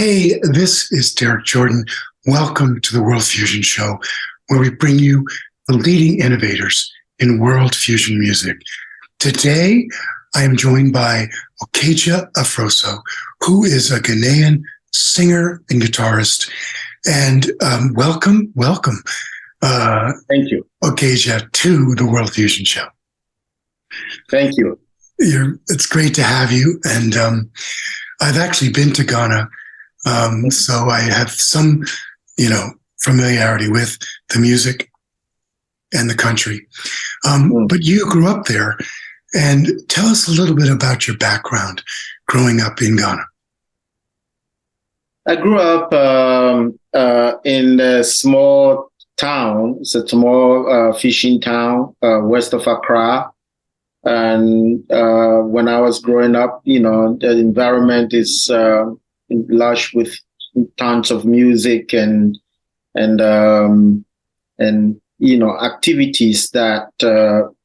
Hey, this is Derek Jordan. Welcome to the World Fusion Show, where we bring you the leading innovators in world fusion music. Today, I am joined by Okaidja Afroso, who is a Ghanaian singer and guitarist. And welcome. Thank you. Okaidja, to the World Fusion Show. Thank you. It's great to have you. And I've actually been to Ghana, so I have some, familiarity with the music and the country. But you grew up there, and tell us a little bit about your background growing up in Ghana. I grew up in a small town. It's a small fishing town west of Accra. And when I was growing up, the environment is lush with tons of music and activities that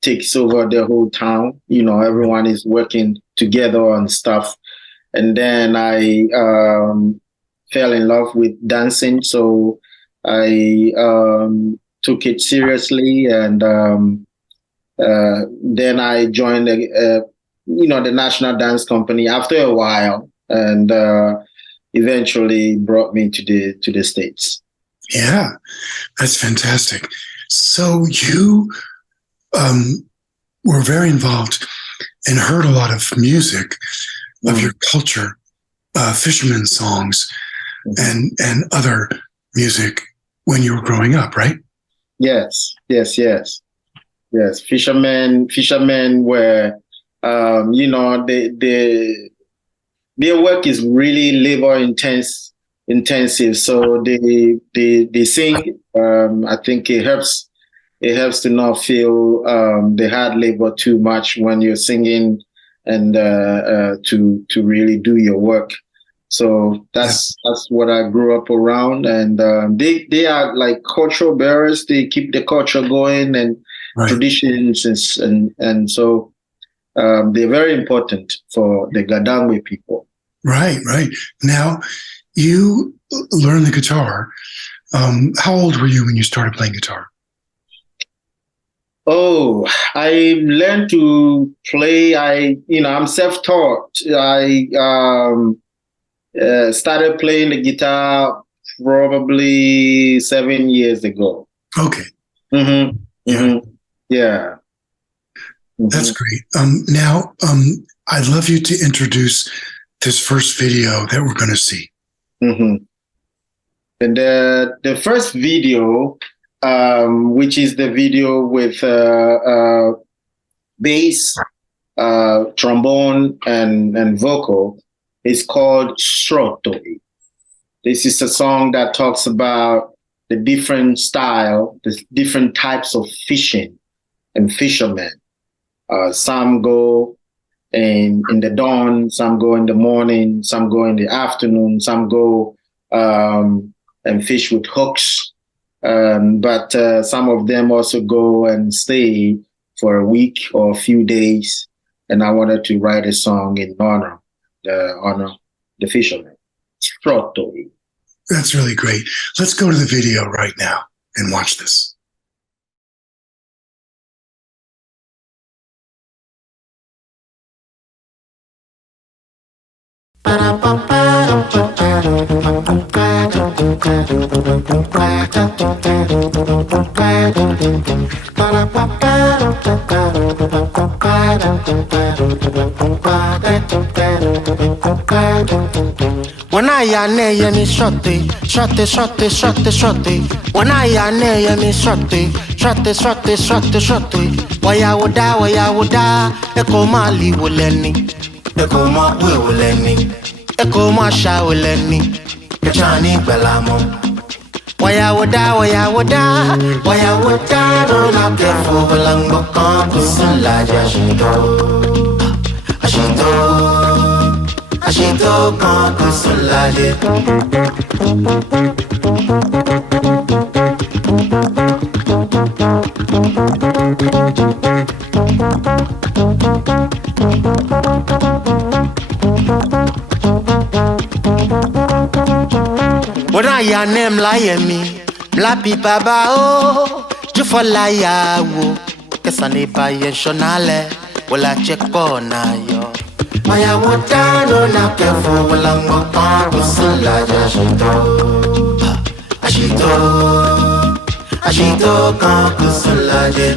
takes over the whole town. Everyone is working together on stuff. And then I fell in love with dancing, so I took it seriously, and then I joined the National Dance Company after a while, and eventually brought me to the States. Yeah, that's fantastic. So you were very involved and heard a lot of music of your culture, fishermen songs, and other music when you were growing up, right? Yes. Fishermen were, their work is really labor intensive. So they sing. I think it helps to not feel the hard labor too much when you're singing, and to really do your work. So that's what I grew up around, and they are like cultural bearers. They keep the culture going, and traditions, and so they're very important for the Gadangwe people. Right. Now, you learned the guitar. How old were you when you started playing guitar? Oh, I learned to play. I'm self-taught. I started playing the guitar probably 7 years ago. Okay. Yeah. That's great. Now, I'd love you to introduce this first video that we're going to see. And the first video, which is the video with bass, trombone, and vocal, is called Srotoi. This is a song that talks about the different style, the different types of fishing and fishermen. Some go in the dawn, some go in the morning, some go in the afternoon, some go and fish with hooks. But some of them also go and stay for a week or a few days. And I wanted to write a song in honor the fishermen. Srotoi. That's really great. Let's go to the video right now and watch this. When I ya ni shorty. When I ya ni shorty. Waya woda, eko mali woleni. Eko ma we woleni. Eko ma sha woleni. Kechani belamo. Waya woda, no na kefo langbo kan kusula Ashito kan kusulaje. Bona ya nem la yemi, mla pipa ba o, jufa la ya wo, kesane ba ye shonale, wala check na yo. Maya wotano na kefo wala ngokpa kusala ashito, ashito kan kusala je.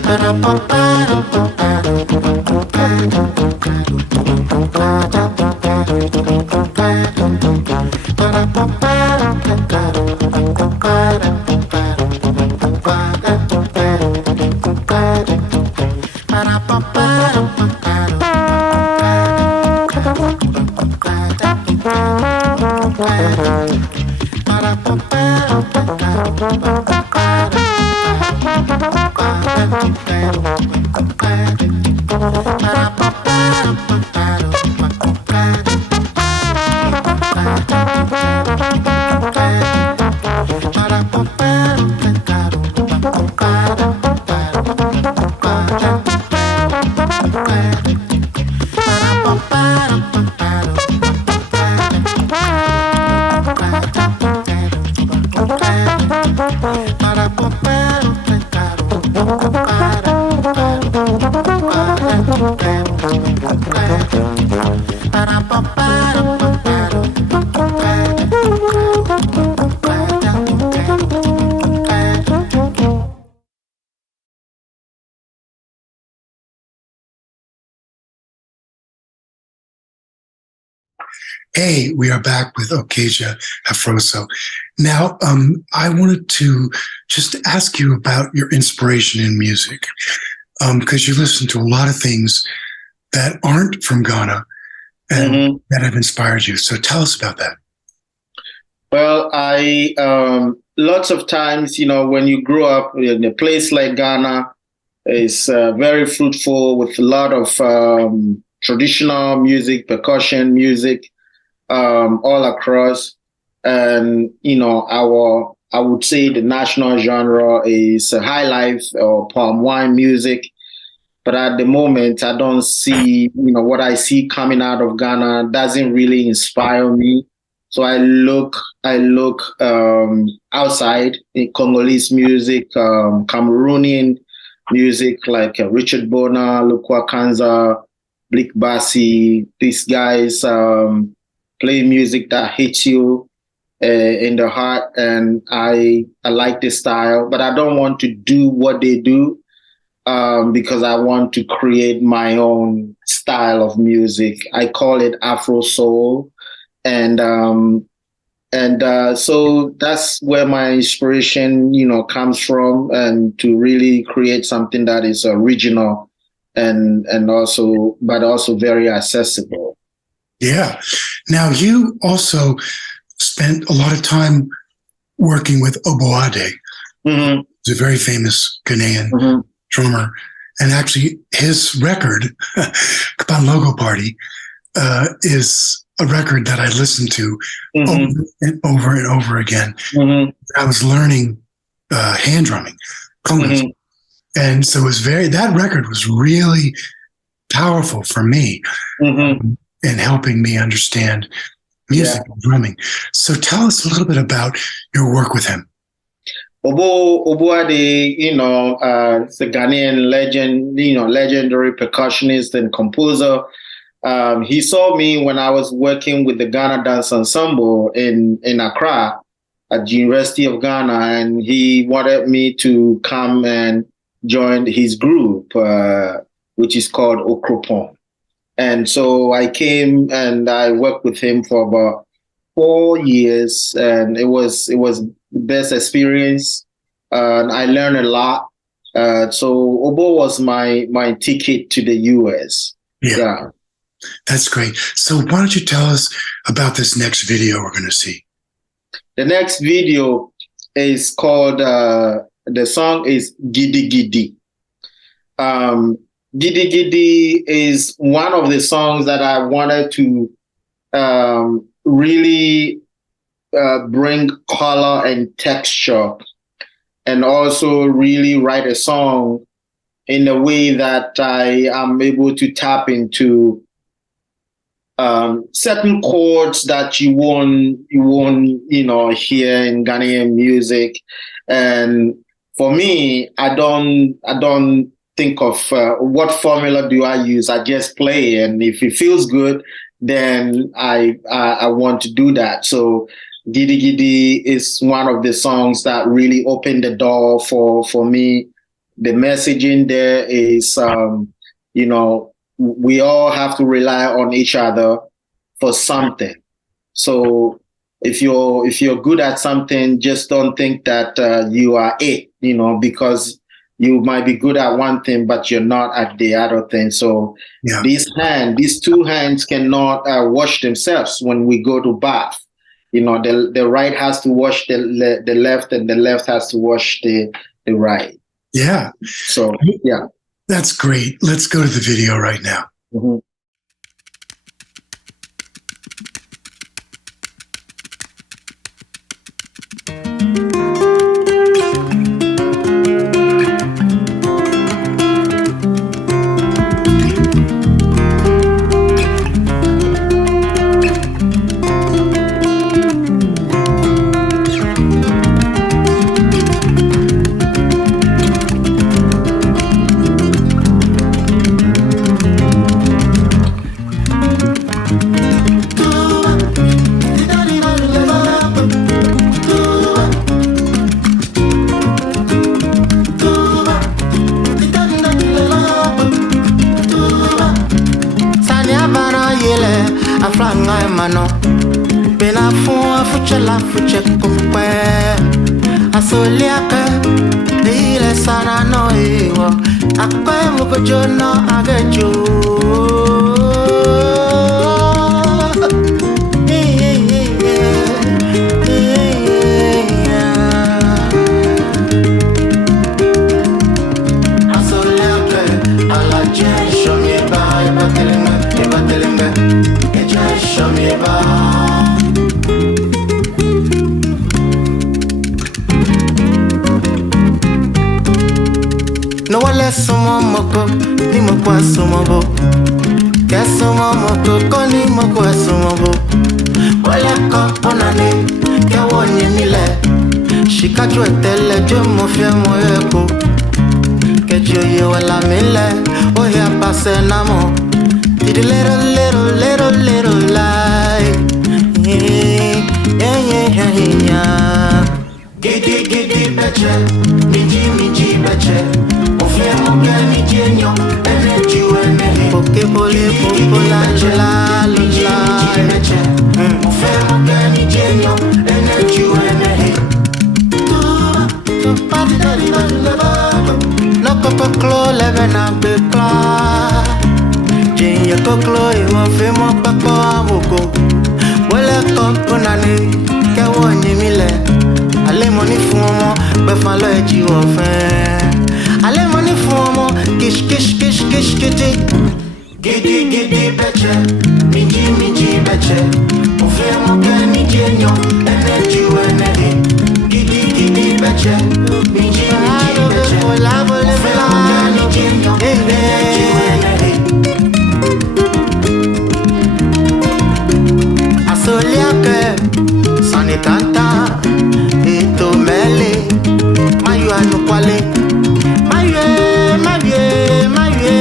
Hey, we are back with Okaidja Afroso. Now, I wanted to just ask you about your inspiration in music, because you listen to a lot of things that aren't from Ghana and that have inspired you. So tell us about that. Well, I lots of times, when you grow up in a place like Ghana, it's very fruitful with a lot of traditional music, percussion music, all across. And, I would say the national genre is high life or palm wine music. But at the moment, I don't see, what I see coming out of Ghana doesn't really inspire me. So I look outside in Congolese music, Cameroonian music like Richard Bona, Lukwa Kanza, Blick Bassi. These guys play music that hits you in the heart, and I like the style, but I don't want to do what they do because I want to create my own style of music. I call it Afro Soul, and so that's where my inspiration, comes from, and to really create something that is original and also very accessible. Yeah. Now, you also spent a lot of time working with Oboade, who's a very famous Ghanaian drummer. And actually, his record, Kapan Logo Party, is a record that I listened to over and over again. I was learning hand drumming, congas. And so that record was really powerful for me. And helping me understand music and drumming. So tell us a little bit about your work with him. Oboade, is a Ghanaian legend, legendary percussionist and composer. He saw me when I was working with the Ghana Dance Ensemble in Accra at the University of Ghana, and he wanted me to come and join his group, which is called Okropon. And so I came and I worked with him for about 4 years, and it was the best experience. And I learned a lot. So Obo was my ticket to the US. Yeah. That's great. So why don't you tell us about this next video we're going to see? The next video is called, the song is Gidi Gidi. Gidi Gidi is one of the songs that I wanted to really bring color and texture, and also really write a song in a way that I am able to tap into certain chords that you won't hear in Ghanaian music. And for me, I don't think of what formula do I use. I just play, and if it feels good, then I want to do that. So Gidi Gidi is one of the songs that really opened the door for me. The messaging there is, we all have to rely on each other for something. So if you're good at something, just don't think that you are it, because you might be good at one thing, but you're not at the other thing. So these two hands cannot wash themselves when we go to bath. The right has to wash the left, and the left has to wash the right. Yeah. So, yeah. That's great. Let's go to the video right now. Mm-hmm. No one less someone moko, ni moko sumobo. Get someone moko, koni moko sumobo. Wale ko onane, ke wonye mile. Shikaju etele jo mo fie mo eko. Ke joye wala mile, o ya passe namo. Did a little lie. Yeah. Gidi beche, miji beche. Ofie mo gani jenyo, energy wene. Poke pole popola la beche. Ofie mo gani jenyo, energy wene. No coco clo leve na be cla. Jenya koklo iwo fe mo pako amoko. Wele ko nani ke wonye mile. Ale money fún ọmọ befa lo eji wo fe. Ale money fún ọmọ kish kiti. Gidi beche, miji beche. Mo fe mo ke ni jenyo, energy wene. Gidi beche, miji beche. Mo fe mo ke ni jenyo, energy wene. Asoliake, sanitanta. Mayo anukwale, mayo, ile mayo.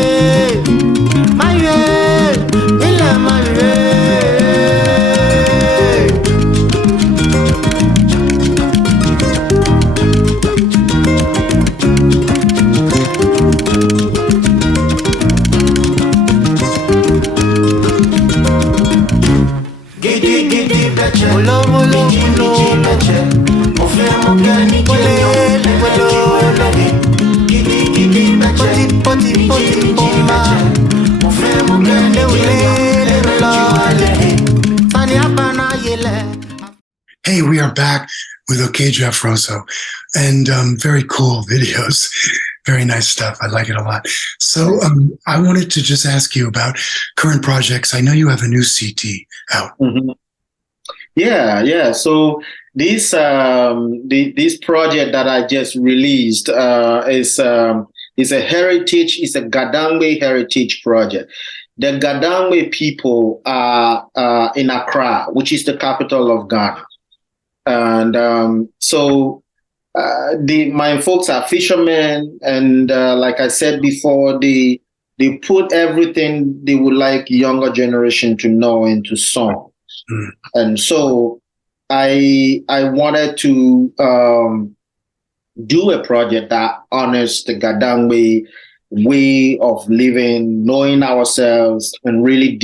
Gidi beche, ulo beche. Hey, we are back with Okaidja Afroso, and very cool videos. Very nice stuff. I like it a lot. So I wanted to just ask you about current projects. I know you have a new CD out. Mm-hmm. Yeah. So this project that I just released is a heritage. It's a Gadangwe heritage project. the Gadangme people are in Accra, which is the capital of Ghana. And so my folks are fishermen, and like I said before, they put everything they would like younger generation to know into song. And so I wanted to do a project that honors the Gadangme way of living, knowing ourselves, and really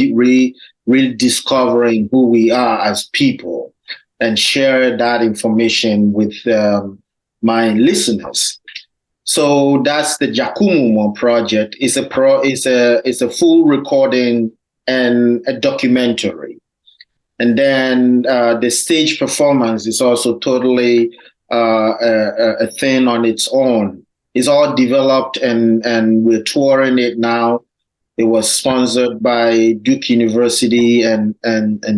discovering who we are as people, and share that information with my listeners. So that's the Jakumumo project. It's a full recording and a documentary. And then the stage performance is also totally a thing on its own. It's all developed, and we're touring it now. It was sponsored by Duke University and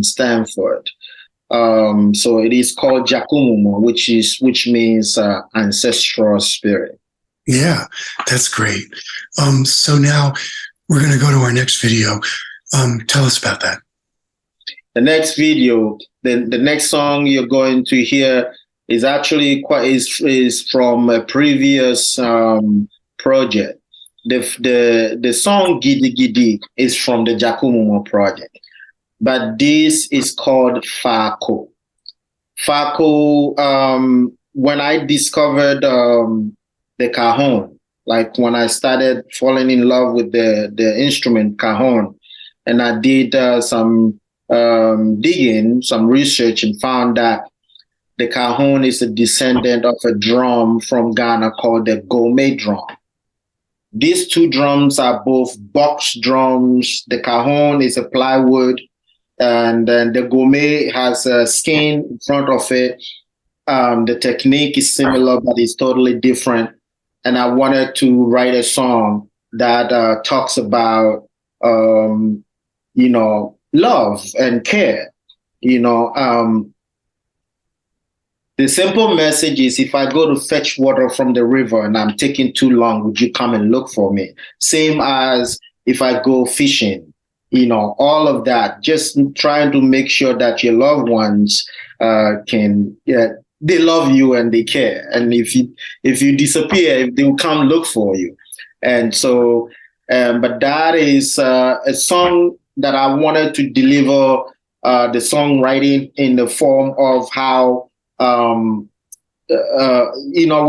Stanford. So it is called Jakumumo, which means ancestral spirit. Yeah, that's great. So now we're going to go to our next video. Tell us about that. The next video, the next song you're going to hear is actually is from a previous project. The song Gidi Gidi is from the Jakumumo project, but this is called Fako. Fako, when I discovered the cajon, like when I started falling in love with the instrument cajon, and I did some digging, some research, and found that the cajon is a descendant of a drum from Ghana called the Gourmet drum. These two drums are both box drums. The cajon is a plywood, and then the Gourmet has a skin in front of it. The technique is similar, but it's totally different. And I wanted to write a song that talks about, love and care. The simple message is, if I go to fetch water from the river and I'm taking too long, would you come and look for me? Same as if I go fishing, all of that. Just trying to make sure that your loved ones they love you and they care. And if you disappear, they will come look for you. And so, but that is a song that I wanted to deliver the songwriting in the form of how, we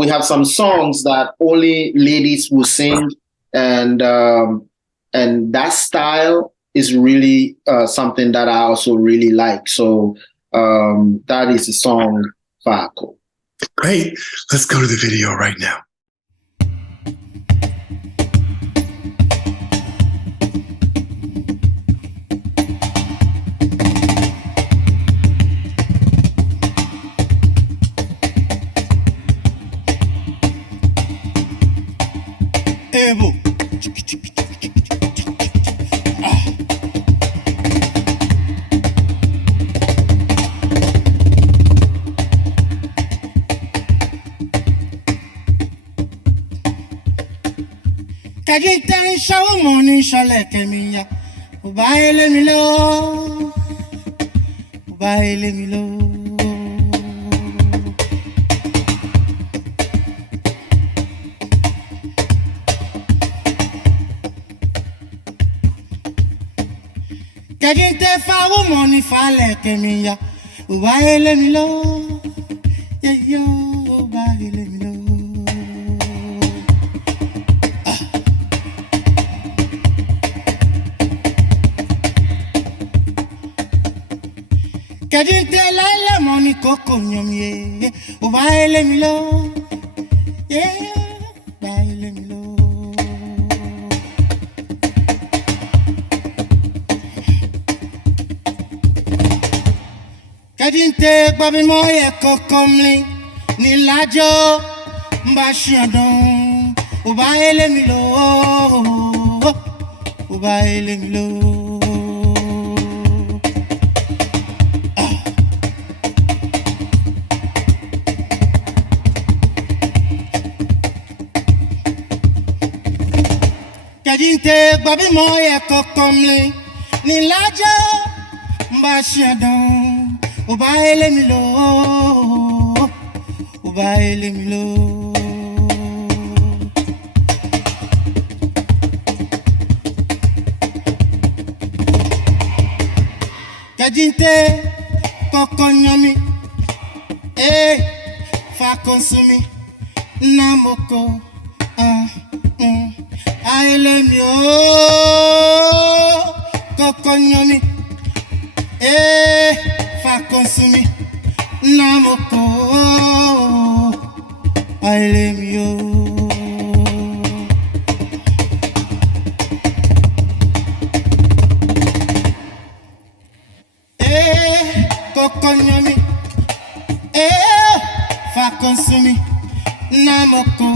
have some songs that only ladies will sing, and that style is really something that I also really like. So that is the song Fako. Great. Let's go to the video right now. Ebo. Kajita shawo moni shale kemiya. Ubaile milo. Ubaile milo. Kajinte fawo moni fale kemiya. Ubaile milo. Yeah, yo, ubaile milo. Kajinte lala moni koko nyomye. Ubaile milo. Yeah, ubaile milo. Kajinte babi moye kokomli ni lajo mbashiadon. Ubaile milo. Ubaile milo. Kajinte babi moye kokomle ni lajo mbashiadon ubaele milo ubaele milo Kajinte kokonyomi fa konsumi namoko ailemi kokonyomi fa konsumi namoko ailemi kokonyomi fa konsumi namoko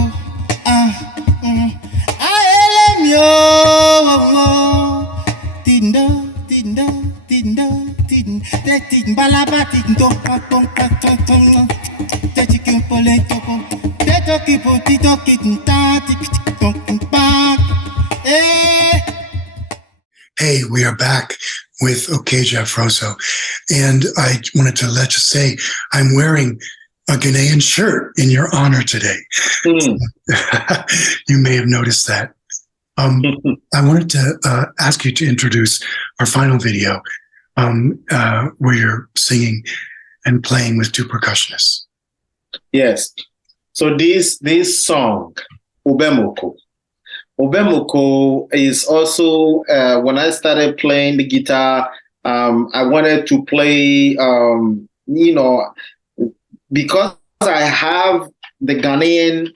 aelemio tindo tindo tindo tindo te balaba tindo papon paton te chikimpole toko te toki potito kitta tikton pa Hey, we are back with Okaidja Afroso. And I wanted to let you say, I'm wearing a Ghanaian shirt in your honor today. You may have noticed that. I wanted to ask you to introduce our final video where you're singing and playing with two percussionists. Yes. So this song, Ubemoko is also, when I started playing the guitar, I wanted to play, because I have the Ghanaian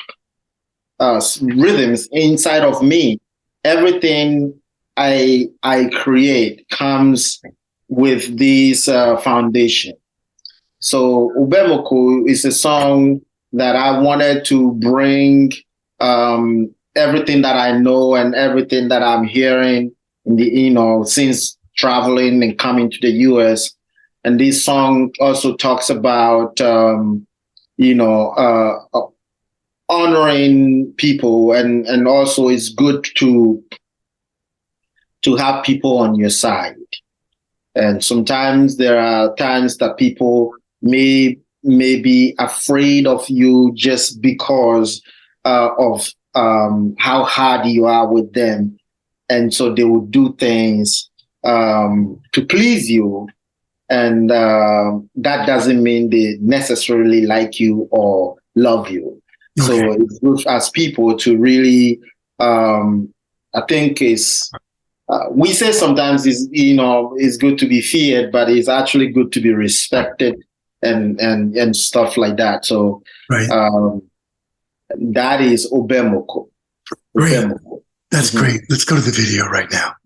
rhythms inside of me, everything I create comes with this foundation. So Ubemoko is a song that I wanted to bring everything that I know and everything that I'm hearing in the, since traveling and coming to the US. And this song also talks about, honoring people, and also it's good to have people on your side. And sometimes there are times that people may be afraid of you just because of how hard you are with them. And so they will do things to please you. And that doesn't mean they necessarily like you or love you. Okay. So it's good as people to really, I think we say sometimes it's good to be feared, but it's actually good to be respected and stuff like that. So right. That is Ubemoko. Great. Ubemoko. That's great. Let's go to the video right now.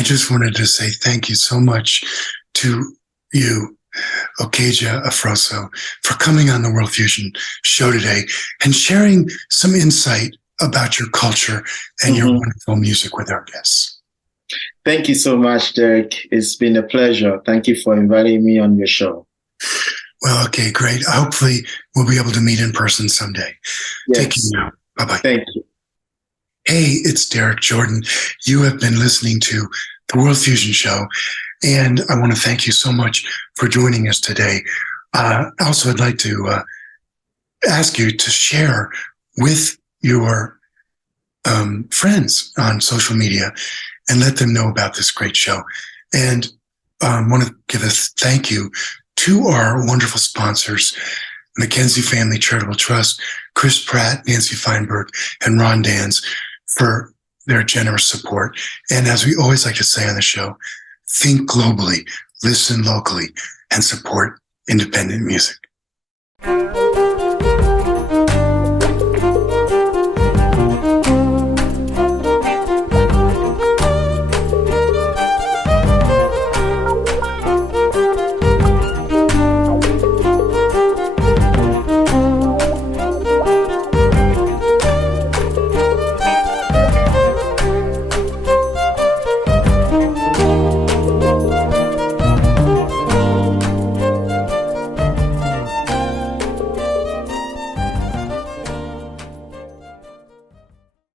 I just wanted to say thank you so much to you, Okaidja Afroso, for coming on the World Fusion show today and sharing some insight about your culture and your wonderful music with our guests. Thank you so much, Derek. It's been a pleasure. Thank you for inviting me on your show. Well, okay, great. Hopefully we'll be able to meet in person someday. Yes. Take care now. Bye-bye. Thank you. Hey, it's Derek Jordan. You have been listening to the World Fusion Show, and I want to thank you so much for joining us today. Also, I'd like to ask you to share with your friends on social media and let them know about this great show. And I want to give a thank you to our wonderful sponsors, Mackenzie Family Charitable Trust, Chris Pratt, Nancy Feinberg, and Ron Dans, for their generous support. And as we always like to say on the show, think globally, listen locally, and support independent music.